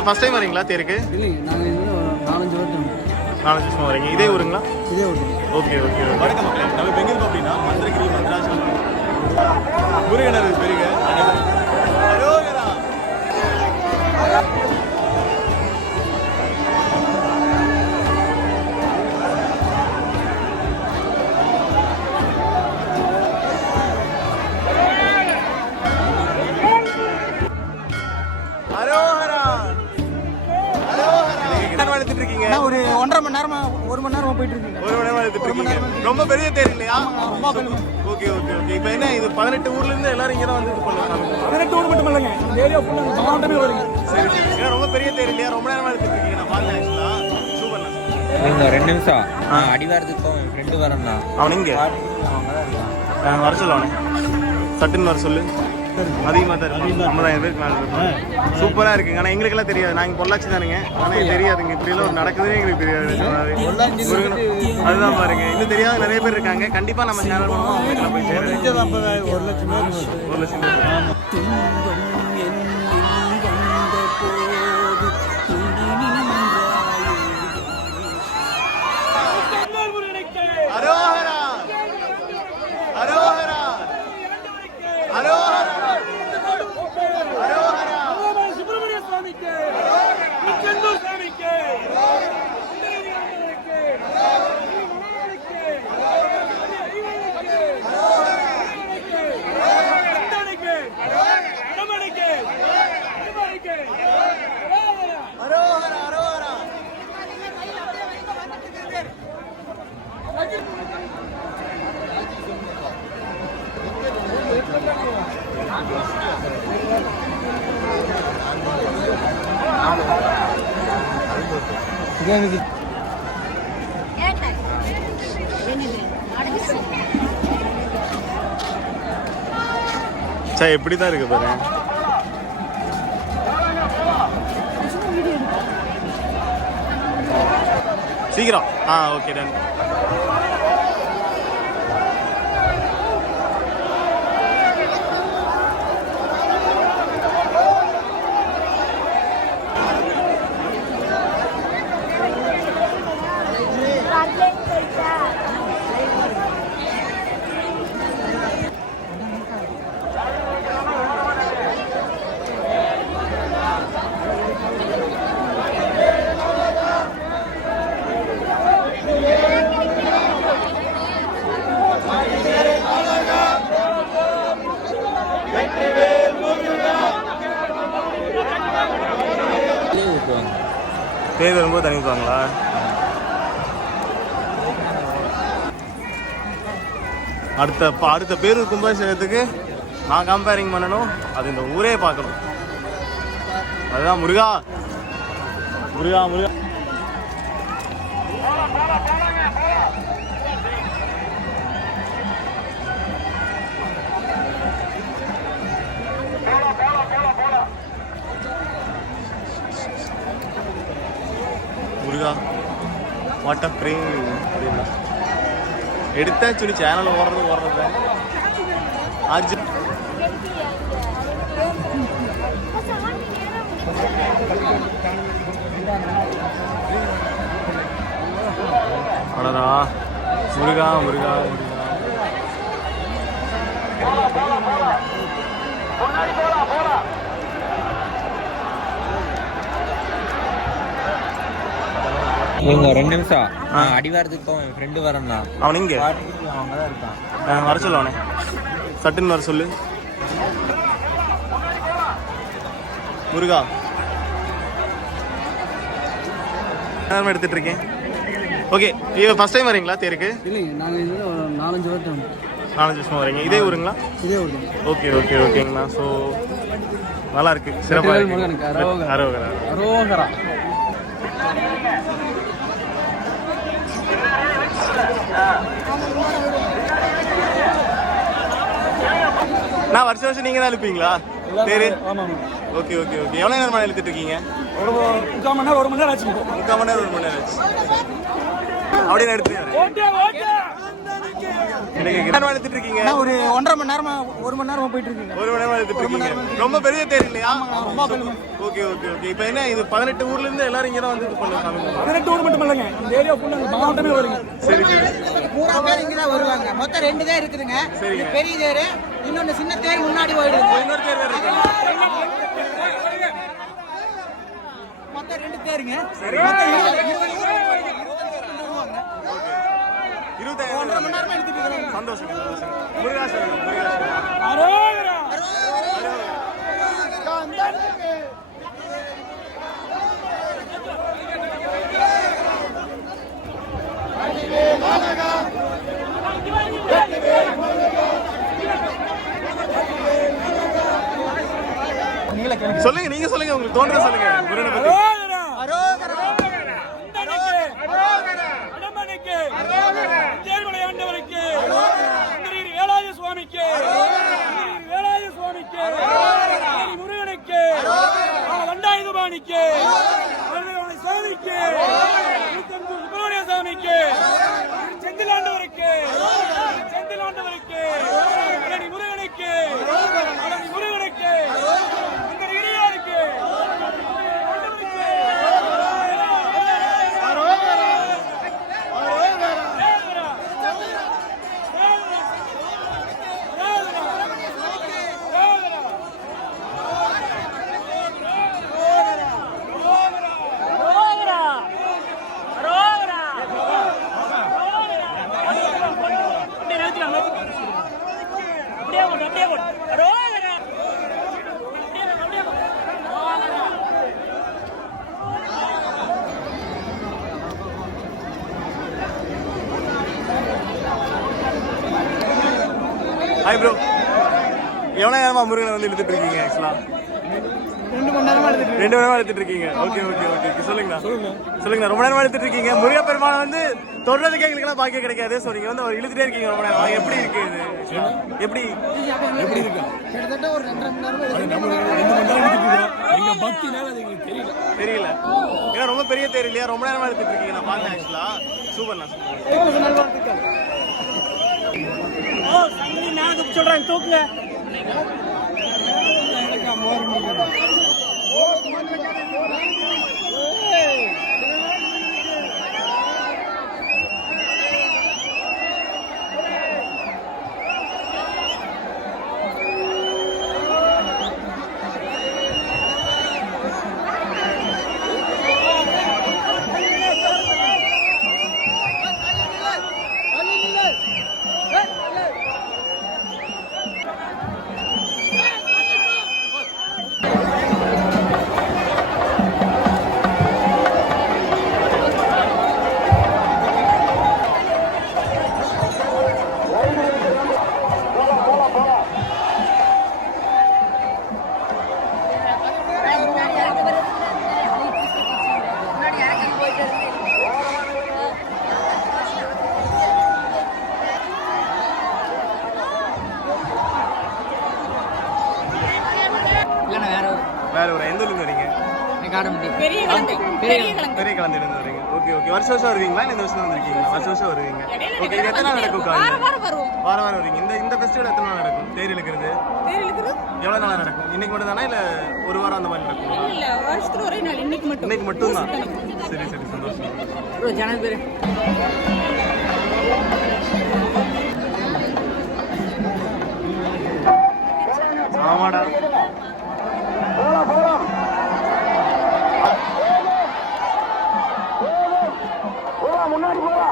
இப்போ first time வரீங்களா தேருக்கு? இல்லைங்க, நாங்கள் 4 வருஷம் வரீங்க. இதே ஊருங்களா? இதே ஊர். Okay okay. வணக்கம் மக்களே, நம்ம இப்போ எங்கே இருக்கோம் அப்படின்னா மந்திரகிரி மந்திராச்சலம் முருகனர் பெருக அரோகரா. ஒரு 1.5 மணி நேரமா 1 மணி நேரமா போயிட்டு இருக்கீங்க. 1 மணி நேரமா எடுத்துட்டு இருக்கீங்க. ரொம்ப பெரிய தேர் இல்லையா? Okay okay okay. இப்போ என்ன இது 18 ஊர்ல இருந்து எல்லாரும் இங்க தான் வந்து இது பண்ணுவாங்க. 18 ஊர் மட்டும் இல்லைங்க, இந்த ஏரியா ஃபுல்லா மாவட்டமே வருங்க. சரி சரி. ஏன்னா ரொம்ப பெரிய தேர் இல்லையா? ரொம்ப நேரமா எடுத்துட்டு இருக்கீங்க. நான் பாருங்க ஆக்சுவலா சூப்பர்ண்ணா. இந்த 2 நிமிஷம் அடிவாரத்துக்கு என் ஃப்ரெண்டு வரேன்னா அவன் இங்க வர சொல்ல அவனே சட்டுன்னு வர சொல்லு. அதிகமாக தான் இருக்கும். 50,000 பேருக்கு மேலே இருக்கும். சூப்பராக இருக்குங்க. ஆனால் எங்களுக்கெல்லாம் தெரியாது. நாங்கள் பொள்ளாச்சி தானுங்க. ஆனால் எனக்கு தெரியாதுங்க. இப்படிலாம் ஒரு நடக்குதுன்னு எங்களுக்கு தெரியாது. அதுதான் பாருங்க. இன்னும் தெரியாத நிறைய பேர் இருக்காங்க. கண்டிப்பாக நம்ம சேனல் மூலமாக அவங்களுக்கெல்லாம் போய் சேருங்க. 1 லட்சம் பேர். 1 லட்சம் பேர். அரோகரா அரோகரா அரோகரா அரோகரா. சுப்பிரமணிய சுவாமிக்கு, திருச்செந்தூர் சாமிக்கு, சார் எப்படி தான் இருக்கு பாரு. சீக்கிரம். Okay done. பேர் வரும்போது தண்ணி ஊற்றுவாங்களா? அடுத்த பேர் கும்பாபிஷேகத்துக்கு நான் கம்பேரிங் பண்ணணும். அது இந்த ஊரே பார்க்கணும். அதுதான் முருகா முருகா முருகா. முருகா வாட் அ ஃப்ரேம் அப்படின்னா எடுத்தா சொல்லி சேனல் ஓடுறது அர்ஜுன். அடடா முருகா முருகா முருகா. இவங்க 2 நிமிஷம் அடிவாரத்துக்கு என் ஃப்ரெண்டு வரேன்னா அவன் இங்க அவங்க தான் இருக்கான். வர சொல்ல அவனே சட்டுன்னு வர சொல்லு. முருகா நேரம் எடுத்துட்டு இருக்கேன். ஓகே. இப்போ ஃபர்ஸ்ட் டைம் வரீங்களா தேருக்கு? இல்லைங்க, நாங்கள் 4 வருஷம் வரீங்க. இதே ஊருங்களா? இதே ஊர். ஓகே ஓகே ஓகேங்கண்ணா. ஸோ நல்லா இருக்கு, சிறப்பாக இருக்கு. அரோகரா அரோகரா. நான் வருஷம் நீங்க தான் எழுப்பீங்களா பேரு? ஆமாம். Okay okay okay. எவ்வளோ நேரம் எழுத்துட்டு இருக்கீங்க? ஒரு 3/4 மணி நேரம் 1 மணி நேரம் ஆச்சு. 3/4 மணி நேரம் 1 மணி நேரம் ஆச்சு. அப்படியே எடுத்து என்ன எடுத்துட்டு இருக்கீங்க? ஒரு 1.5 மணி நேரமா 1 மணி நேரமா போயிட்டு இருக்கீங்க. 1 மணி நேரமா எடுத்துட்டு இருக்கீங்க. ரொம்ப பெரிய தேர் இல்லையா? Okay okay okay. இப்போ என்ன இது 18 ஊர்ல இருந்து எல்லாரும் இங்க தான் வந்து பண்ணுவாங்க. 18 ஊர் மட்டும் இல்லங்க. இந்த ஏரியா ஃபுல்லா மாவட்டமே வருங்க. சரி சரி. பூரா பேர் இங்க தான் வருவாங்க. மொத்தம் 2 தேர் இருக்குதுங்க. இது பெரிய தேர், இன்னொன்னு சின்ன தேர் முன்னாடி போயிடுது. இன்னொரு தேர் வேற இருக்கு. மொத்தம் 2 தேருங்க. மொத்தம் 1.5 மணி நேரமா எடுத்துட்டு இருக்காங்க. சந்தோஷம் சந்தோஷம். முருகாசனம் முருகாசனம். அரோகரா. சொல்லுங்க நீங்க சொல்லுங்க உங்களுக்கு தோன்றத சொல்லுங்க முருகனை பத்தி. அரோகரா. அடமனைக்கு தேர்மலை ஆண்டவருக்கு அங்கரீர் வேலாய சுவாமிக்கு வேலாய சுவாமிக்கு முருகனுக்கு வண்டாயுதபாணிக்கு சாமிக்கு சுப்பிரமணிய சாமிக்கு செந்திலாண்டவருக்கு செந்திலாண்டவருக்கு முருகனுக்கு முருகனுக்கு இடியாருக்கு ஹாய் ப்ரோ. எவ்வளோ நேரமா முருகனை வந்து இழுத்துட்டு இருக்கீங்க? ஆக்சுவலா 2 மணி நேரமா எடுத்துட்டு 2 மணி நேரமா எடுத்துட்டு இருக்கீங்க. Okay okay okay. சொல்லுங்கண்ணா சொல்லுங்கண்ணா. ரொம்ப நேரமா எடுத்துட்டு இருக்கீங்க. முருக பெருமானை வந்து தொடர்றதுக்கு எங்களுக்குலாம் பாக்கியம் கிடைக்காது. ஸோ நீங்க வந்து இழுத்துட்டே இருக்கீங்க ரொம்ப நேரம். எப்படி இருக்கு இது? எப்படி எப்படி இருக்கு? கிட்டத்தட்ட ஒரு 2.5 மணி நேரமா நம்ம 2 மணி நேரம் எடுத்துட்டு இருக்கோம். எங்க பக்தினால அது எங்களுக்கு தெரியல. தெரியல. ஏன்னா ரொம்ப பெரிய தேர் இல்லையா? ரொம்ப நேரமா எடுத்துட்டு இருக்கீங்க. நான் பார்த்தேன் ஆக்சுவலா. சூப்பர்ண்ணா சூப்பர். சங்கரி நானுக்கு சொல்றேன் தூக்குங்க. வேற ஒரு எந்த ஊர்ல வரீங்க? பெரிய கலந்துட்டு வரீங்க. Okay okay. வருஷம் வருஷம் வருவீங்களா? இந்த வருஷம் வந்திருக்கீங்களா? வருஷம் வருஷம் வருவீங்க. ஓகே. இது எத்தனை நாள் நடக்கும்? வாரம் வாரம் வருவீங்க. இந்த ஃபெஸ்டிவல் எத்தனை நாள் நடக்கும்? தேர் இழுக்கிறது எவ்வளவு நாள் நடக்கும்? இன்னைக்கு மட்டும் தானா இல்ல ஒரு வாரம் அந்த மாதிரி நடக்கும்? இல்ல வருஷத்துல ஒரே நாள் இன்னைக்கு மட்டும் தான். சரி சரி சந்தோஷம். ப்ரோ ஜனவரி ஆமாடா. முன்னாடி போறா.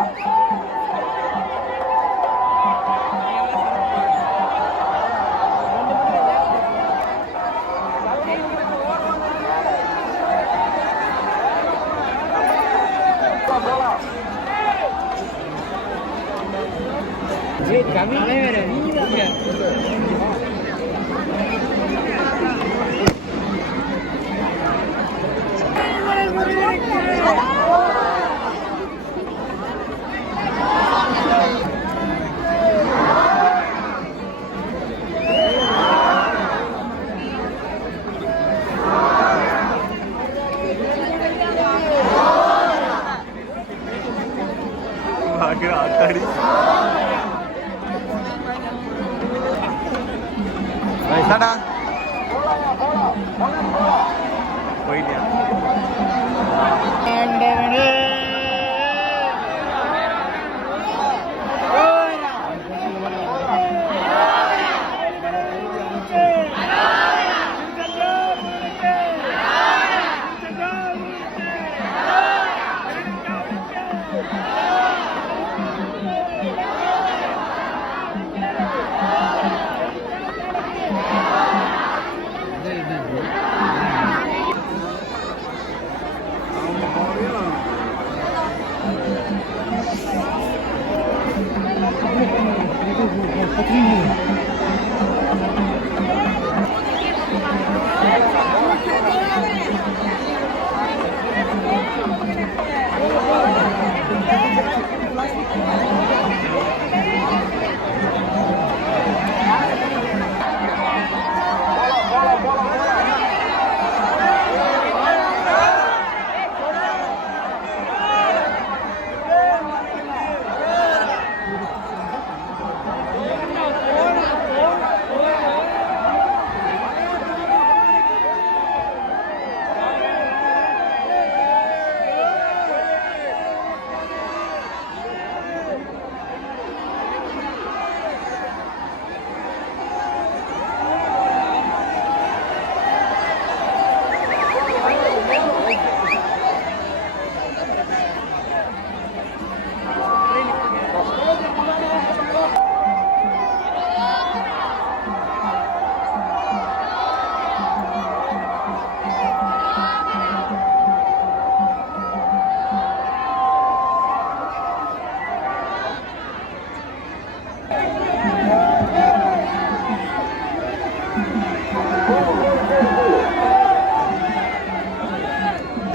ஆத்தாடி டாடா போயிட்டியா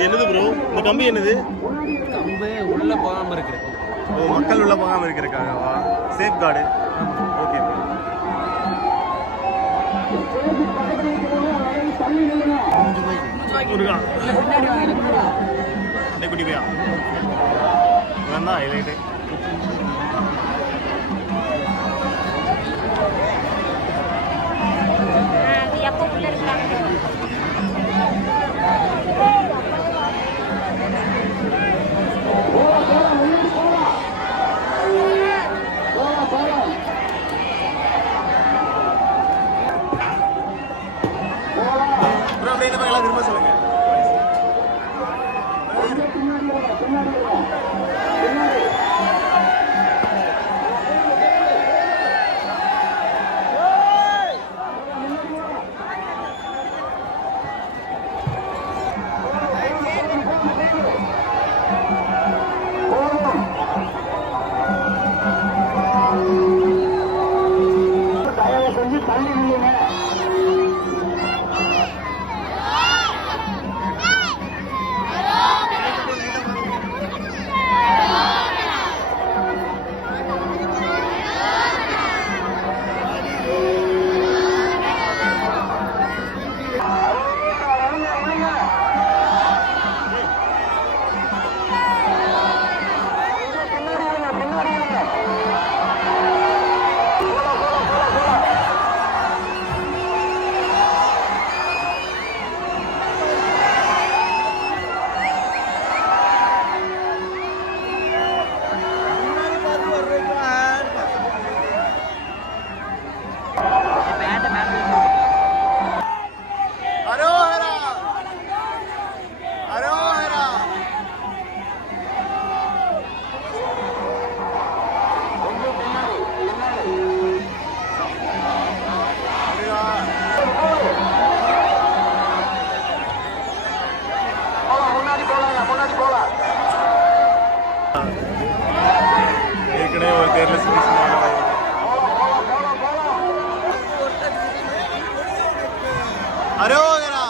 என்னது ப்ரோ இந்த கம்பி என்னது கம்பு உள்ள போகாம இருக்கு. ஓ மக்கள் உள்ள போகாம இருக்கிறதுக்காகவா சேஃப் கார்டு ஓகே ப்ரோ முருகா குட்டி பையா வேண்டாம் ஹைலைட்டு எப்போ உள்ள இருக்கிறாங்க திரும்ப சொல்லுங்க ஏற்கனவே ஒரு கேர்லெஸ் அரோகரா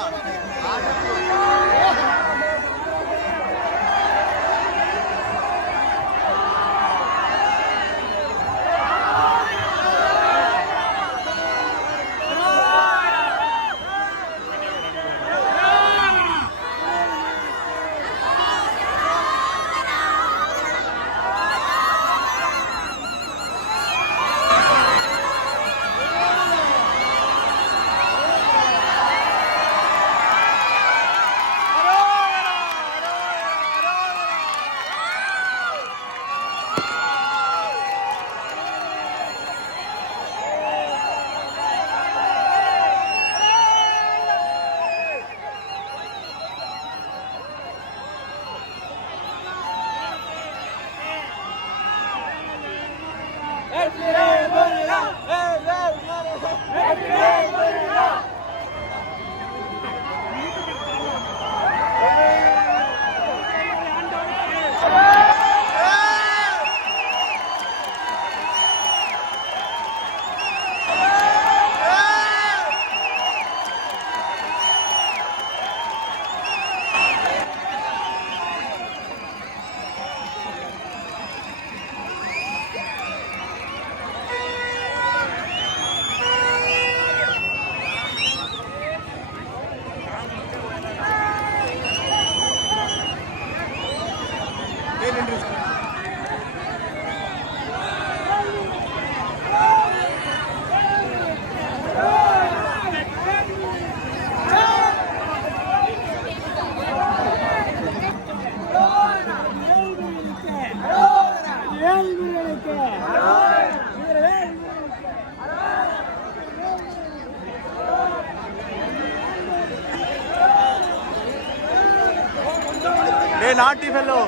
டேய் நாட்டி ஃபெல்லோ,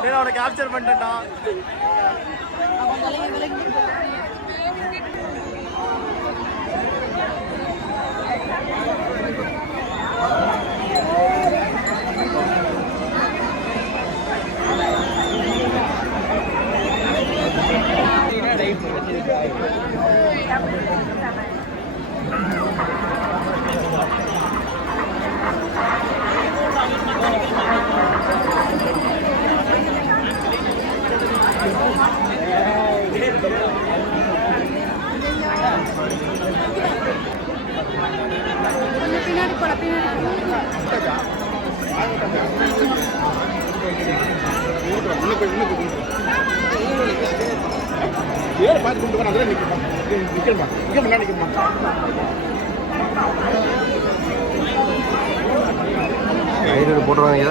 டேய் அவனை கேப்சர் பண்ணிட்டேன்டா. பின்னாடி போல போட்டுருவாங்க.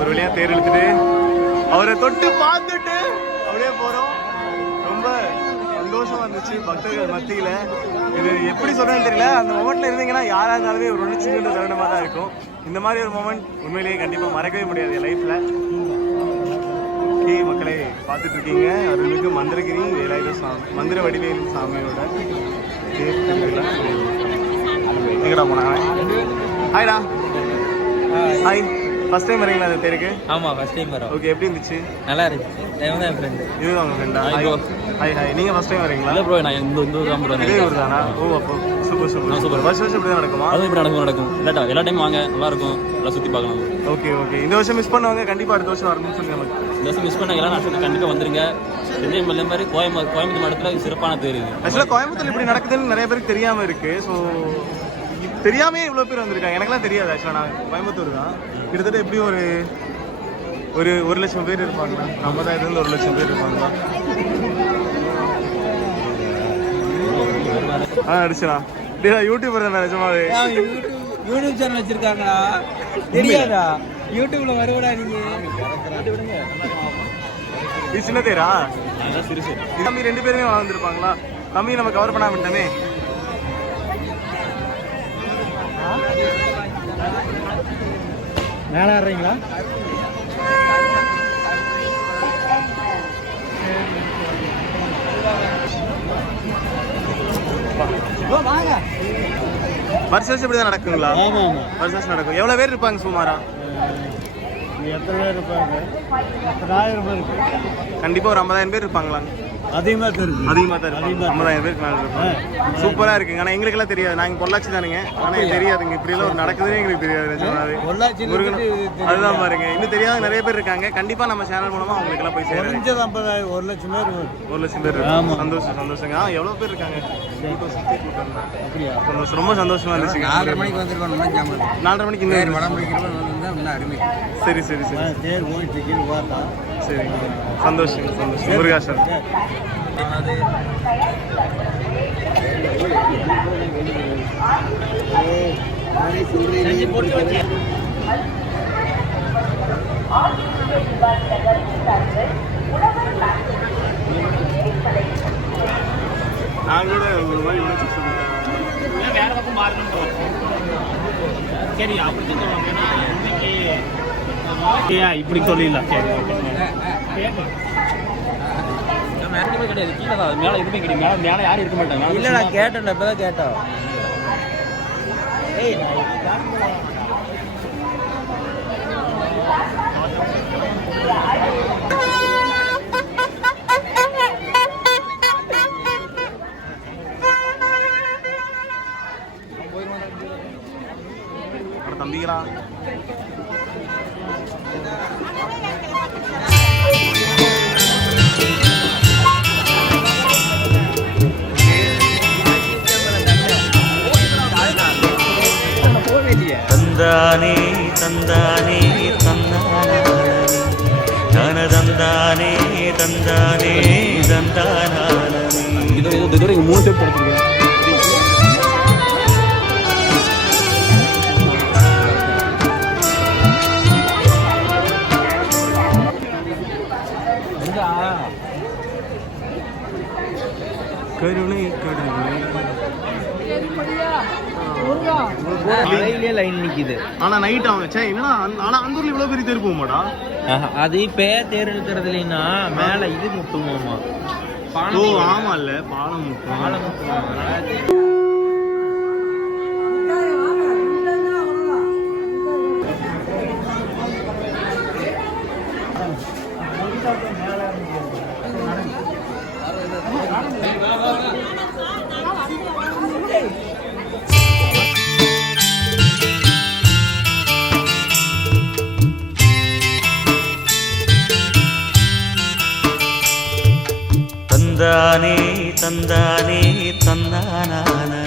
ஒரு வழியா தேர் இழுத்துட்டு அவரை தொட்டு பார்த்துட்டு அப்படியே போறோம். ரொம்ப சந்தோஷமா இருந்துச்சு பக்தர்கள் மத்தியில. இது எப்படி சொல்றேன்னு தெரியல. அந்த மொமெண்ட்ல இருந்தீங்கன்னா யாரா இருந்தாலுமே ஒரு நினைச்சுக்கின்ற தருணமா தான் இருக்கும். இந்த மாதிரி ஒரு மொமெண்ட் உண்மையிலேயே கண்டிப்பா மறக்கவே முடியாது என் லைஃப்ல. ஓகே மக்களே, பார்த்துட்டு இருக்கீங்க அருள்மிகு மந்திரகிரி வேலாயுத சாமி, மந்திர வடிவேல் சாமியோட தேர் திருவிழா. எங்கடா போனாங்க? ஹாய்டா. ஹாய், ஃபர்ஸ்ட் டைம் வரீங்களா அந்த தேருக்கு? ஆமா ஃபர்ஸ்ட் டைம் வரோம். ஓகே, எப்படி இருந்துச்சு? நல்லா இருந்துச்சு. இவன் தான் என் ஃப்ரெண்டு. இதுதான் உங்க ஃப்ரெண்டா? ஹாய் ஹாய், நீங்க ஃபர்ஸ்ட் டைம் வரீங்களா? இல்ல ப்ரோ, நான் இந்த ஊர் ப்ரோ. இதே ஊர் தானா? ஓ, அப்போ சூப்பர் சூப்பர் சூப்பர். வருஷம் இப்படி தான் நடக்குமா? அது இப்படி நடக்கும் இல்லாட்டா எல்லா டைம் வாங்க, நல்லா இருக்கும், நல்லா சுற்றி பார்க்கலாம். ஓகே ஓகே, இந்த வருஷம் மிஸ் பண்ணவங்க கண்டிப்பாக அடுத்த வருஷம் வரணும்னு சொல்லி நமக்கு இந்த வருஷம் மிஸ் பண்ண எல்லா நாட்களும் கண்டிப்பாக வந்துருங்க. சென்னை மல்ல மாதிரி கோயம்புத்தூர் மாவட்டத்தில் சிறப்பான தேர் இது. ஆக்சுவலாக கோயம்புத்தூர் இப்படி நடக்குதுன்னு நிறைய பேருக்கு தெரியாமல் இருக்குது. ஸோ தெரியாமே இவ்வளோ பேர் வந்திருக்காங்க. எனக்குலாம் தெரியாது. ஆக்சுவலாக நான் கோயம்புத்தூர் தான். கிட்டத்தட்ட எப்படியும் ஒரு 1,00,000 பேர் இருப்பாங்களா? 50,000 1 லட்சம் பேர் இருப்பாங்களா? அடிச்சா யூடியூபர் தானே நிஜமாவே? யூடியூப் சேனல் வச்சிருக்காங்களா? தெரியாதா? யூடியூப்ல வருவடா நீங்க. இது சின்ன தேரா? தம்பி 2 பேருமே வந்திருப்பாங்களா? தம்பி நம்ம கவர் பண்ண விட்டோமே. மேலே ஆடுறீங்களா? வருஷம் இப்படி தான் நடக்குங்களா? ஆமா ஆமா, வருஷம் நடக்கும். எவ்வளோ பேர் இருப்பாங்க சுமாரா? எத்தனை பேர் இருப்பாங்க? 10,000 பேர் இருக்கு. கண்டிப்பாக ஒரு 50,000 பேர் இருப்பாங்களா? அதிகமாக தான் இருக்கு. அதிகமாக தான் இருப்பாங்க. 50,000 பேருக்கு மேலே இருப்பாங்க. சூப்பராக இருக்குங்க. ஆனால் எங்களுக்கெல்லாம் தெரியாது. நாங்கள் பொள்ளாச்சி தானுங்க. ஆனால் எனக்கு தெரியாதுங்க, இப்படியெல்லாம் ஒரு நடக்குதுன்னு எங்களுக்கு தெரியாது. பொள்ளாச்சி அதுதான் பாருங்க, இன்னும் தெரியாத நிறைய பேர் இருக்காங்க. கண்டிப்பாக நம்ம சேனல் மூலமாக அவங்களுக்கெல்லாம் போய் சேருங்க. 50,000 1,00,000 பேர் 1,00,000 பேர் இருக்காங்க. சந்தோஷங்க. எவ்வளோ பேர் இருக்காங்க? சந்தோஷம், ரொம்ப சந்தோஷமா இருந்துச்சு. 4:30 மணிக்கு வந்துருக்கோம். 4:30 மணிக்கு இன்னும் அருமை. சரி சரி சரி தேர் ஓடிட்டு பார்த்தா சரிங்க. சந்தோஷம் சந்தோஷம். முருகாசன் நாங்களோட ஒரு மாதிரி வேற பக்கம் மாறணும். சரி, அப்படி இப்படி சொல்லிடலாம். சரி, கிடையாது, கீழே தான், மேலே எதுவுமே கிடையாது. மேலே யாரும் இருக்க மாட்டாங்க. இல்ல நான் கேட்டேன், இப்பதான் கேட்டோம். தம்பிகளா தந்தானே தந்தானே தந்தானே தனதந்தானே தந்தானே தந்தானே. இதோட 3 ஸ்டெப் படுத்துருக்கேன். கருணை கடவுளே. மழையிலே லைன் நிக்குது. ஆனா நைட் அவங்க என்னன்னா, ஆனா அந்த ஊர்ல இவ்வளவு பெரிய தேர் போக மாட்டா. அது இப்ப தேர் இருக்கிறது இல்லைன்னா மேல இது முட்டுமாமா. ஓ ஆமா, இல்ல பாலம் முட்டும். பாலம் முட்டுமாமா. தந்தானே தந்தானே தந்தானே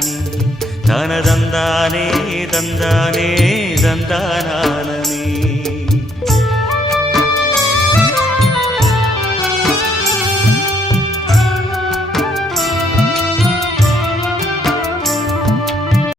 தனதந்தானே தந்தானே தந்தானே.